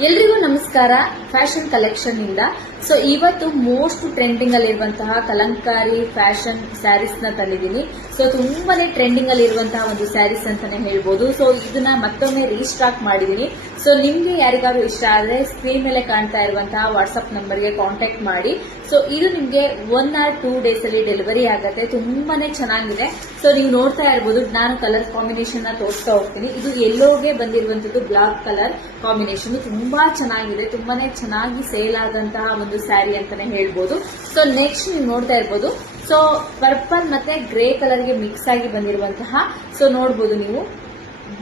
ಎಲ್ರಿಗೂ ನಮಸ್ಕಾರ. Fashion collection ಇಂದ ಸೊ ಇವತ್ತು ಮೋಸ್ಟ್ ಟ್ರೆಂಡಿಂಗ್ ಅಲ್ಲಿರುವಂತಹ ಕಲಂಕಾರಿ ಫ್ಯಾಷನ್ ಸ್ಯಾರೀಸ್ ನ ತಂದಿದ್ದೀನಿ. ಸೊ ತುಂಬಾನೇ ಟ್ರೆಂಡಿಂಗ್ ಅಲ್ಲಿರುವಂತಹ ಒಂದು ಸ್ಯಾರೀಸ್ ಅಂತಾನೆ ಹೇಳ್ಬೋದು. ಸೊ ಇದನ್ನ ಮತ್ತೊಮ್ಮೆ ರೀಸ್ಟಾಕ್ ಮಾಡಿದೀನಿ. ಸೊ ನಿಮ್ಗೆ ಯಾರಿಗಾದ್ರೂ ಇಷ್ಟ ಆದ್ರೆ ಸ್ಕ್ರೀನ್ ಮೇಲೆ ಕಾಣ್ತಾ ಇರುವಂತಹ ವಾಟ್ಸ್ಆಪ್ ನಂಬರ್ಗೆ ಕಾಂಟ್ಯಾಕ್ಟ್ ಮಾಡಿ. ಸೊ ಇದು ನಿಮ್ಗೆ 1 or 2 ಡೇಸ್ ಅಲ್ಲಿ ಡೆಲಿವರಿ ಆಗುತ್ತೆ. ತುಂಬಾನೇ ಚೆನ್ನಾಗಿದೆ. ಸೊ ನೀವು ನೋಡ್ತಾ ಇರಬಹುದು, ನಾನು ಕಲರ್ ಕಾಂಬಿನೇಷನ್ ನ ತೋರಿಸ್ತಾ ಹೋಗ್ತೀನಿ. ಇದು ಯೆಲ್ಲೋಗೆ ಬಂದಿರುವಂತದ್ದು ಬ್ಲಾಕ್ ಕಲರ್ ಕಾಂಬಿನೇಷನ್ ತುಂಬಾ ಚೆನ್ನಾಗಿದೆ. ತುಂಬಾನೇ ಚೆನ್ನಾಗಿ ಸೇಲ್ ಆದಂತಹ ಒಂದು ಸ್ಯಾರಿ ಅಂತಾನೆ ಹೇಳ್ಬೋದು. ಸೊ ನೆಕ್ಸ್ಟ್ ನೀವು ನೋಡ್ತಾ ಇರಬಹುದು, ಸೊ ಪರ್ಪಲ್ ಮತ್ತೆ ಗ್ರೇ ಕಲರ್ ಗೆ ಮಿಕ್ಸ್ ಆಗಿ ಬಂದಿರುವಂತಹ, ಸೊ ನೋಡಬಹುದು ನೀವು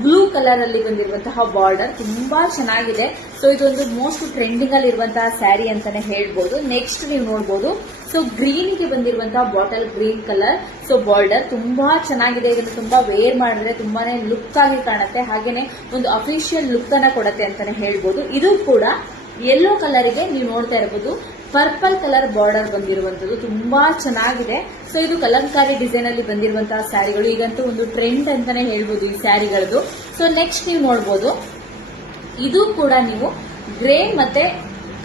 ಬ್ಲೂ ಕಲರ್ ಅಲ್ಲಿ ಬಂದಿರುವಂತಹ ಬಾರ್ಡರ್ ತುಂಬಾ ಚೆನ್ನಾಗಿದೆ. ಸೊ ಇದೊಂದು ಮೋಸ್ಟ್ ಟ್ರೆಂಡಿಂಗ್ ಅಲ್ಲಿ ಇರುವಂತಹ ಸ್ಯಾರಿ ಅಂತಾನೆ ಹೇಳ್ಬೋದು. ನೆಕ್ಸ್ಟ್ ನೀವು ನೋಡಬಹುದು, ಸೊ ಗ್ರೀನ್ ಗೆ ಬಂದಿರುವಂತಹ bottle green colour, so border ತುಂಬಾ ಚೆನ್ನಾಗಿದೆ. ಇದನ್ನು ತುಂಬಾ ವೇರ್ ಮಾಡಿದ್ರೆ ತುಂಬಾನೇ ಲುಕ್ ಆಗಿ ಕಾಣುತ್ತೆ, ಹಾಗೇನೆ ಒಂದು ಅಫಿಷಿಯಲ್ ಲುಕ್ ಅನ್ನ ಕೊಡುತ್ತೆ ಅಂತಾನೆ ಹೇಳ್ಬೋದು. ಇದು ಕೂಡ ಯೆಲ್ಲೋ ಕಲರ್ ಗೆ ನೀವು ನೋಡ್ತಾ ಇರಬಹುದು ಪರ್ಪಲ್ ಕಲರ್ ಬಾರ್ಡರ್ ಬಂದಿರುವಂತದ್ದು ತುಂಬಾ ಚೆನ್ನಾಗಿದೆ. ಸೊ ಇದು ಕಲಂಕಾರಿ ಡಿಸೈನ್ ಅಲ್ಲಿ ಬಂದಿರುವಂತಹ ಸ್ಯಾರಿಗಳು ಈಗಂತೂ ಒಂದು ಟ್ರೆಂಡ್ ಅಂತಾನೆ ಹೇಳ್ಬೋದು ಈ ಸ್ಯಾರಿಗಳದ್ದು. ಸೊ ನೆಕ್ಸ್ಟ್ ನೀವು ನೋಡಬಹುದು, ಇದು ಕೂಡ ನೀವು ಗ್ರೇ ಮತ್ತೆ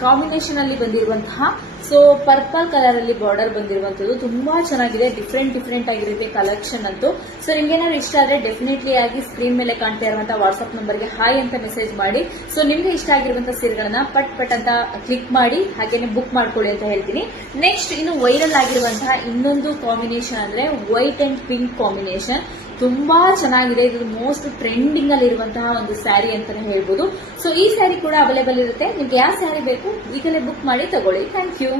ಕಾಂಬಿನೇಷನ್ ಅಲ್ಲಿ ಬಂದಿರುವಂತಹ, ಸೊ ಪರ್ಪಲ್ ಕಲರ್ ಅಲ್ಲಿ ಬಾರ್ಡರ್ ಬಂದಿರುವಂತದ್ದು ತುಂಬಾ ಚೆನ್ನಾಗಿದೆ. ಡಿಫ್ರೆಂಟ್ ಆಗಿರುತ್ತೆ ಕಲೆಕ್ಷನ್ ಅಂತೂ. ಸೊ ನಿಮ್ಗೆ ಏನಾದ್ರು ಇಷ್ಟ ಆದ್ರೆ ಡೆಫಿನೆಟ್ಲಿ ಆಗಿ ಸ್ಕ್ರೀನ್ ಮೇಲೆ ಕಾಣ್ತಾ ಇರುವಂತಹ ವಾಟ್ಸ್ಆಪ್ ನಂಬರ್ಗೆ ಹಾಯ್ ಅಂತ ಮೆಸೇಜ್ ಮಾಡಿ. ಸೊ ನಿಮ್ಗೆ ಇಷ್ಟ ಆಗಿರುವಂತಹ ಸೀರೆಗಳನ್ನ ಪಟ್ ಅಂತ ಕ್ಲಿಕ್ ಮಾಡಿ ಹಾಗೇನೆ ಬುಕ್ ಮಾಡ್ಕೊಳ್ಳಿ ಅಂತ ಹೇಳ್ತೀನಿ. ನೆಕ್ಸ್ಟ್ ಇನ್ನು ವೈರಲ್ ಆಗಿರುವಂತಹ ಇನ್ನೊಂದು ಕಾಂಬಿನೇಷನ್ ಅಂದ್ರೆ ವೈಟ್ ಅಂಡ್ ಪಿಂಕ್ ಕಾಂಬಿನೇಷನ್ ತುಂಬಾ ಚೆನ್ನಾಗಿದೆ. ಇದು ಮೋಸ್ಟ್ ಟ್ರೆಂಡಿಂಗ್ ಅಲ್ಲಿ ಇರುವಂತಹ ಒಂದು ಸ್ಯಾರಿ ಅಂತಾನೆ ಹೇಳ್ಬೋದು. ಸೊ ಈ ಸ್ಯಾರಿ ಕೂಡ ಅವೈಲೇಬಲ್ ಇರುತ್ತೆ. ನಿಮ್ಗೆ ಯಾವ ಸ್ಯಾರಿ ಬೇಕು ಈಗಲೇ ಬುಕ್ ಮಾಡಿ ತಗೊಳ್ಳಿ. Thank you.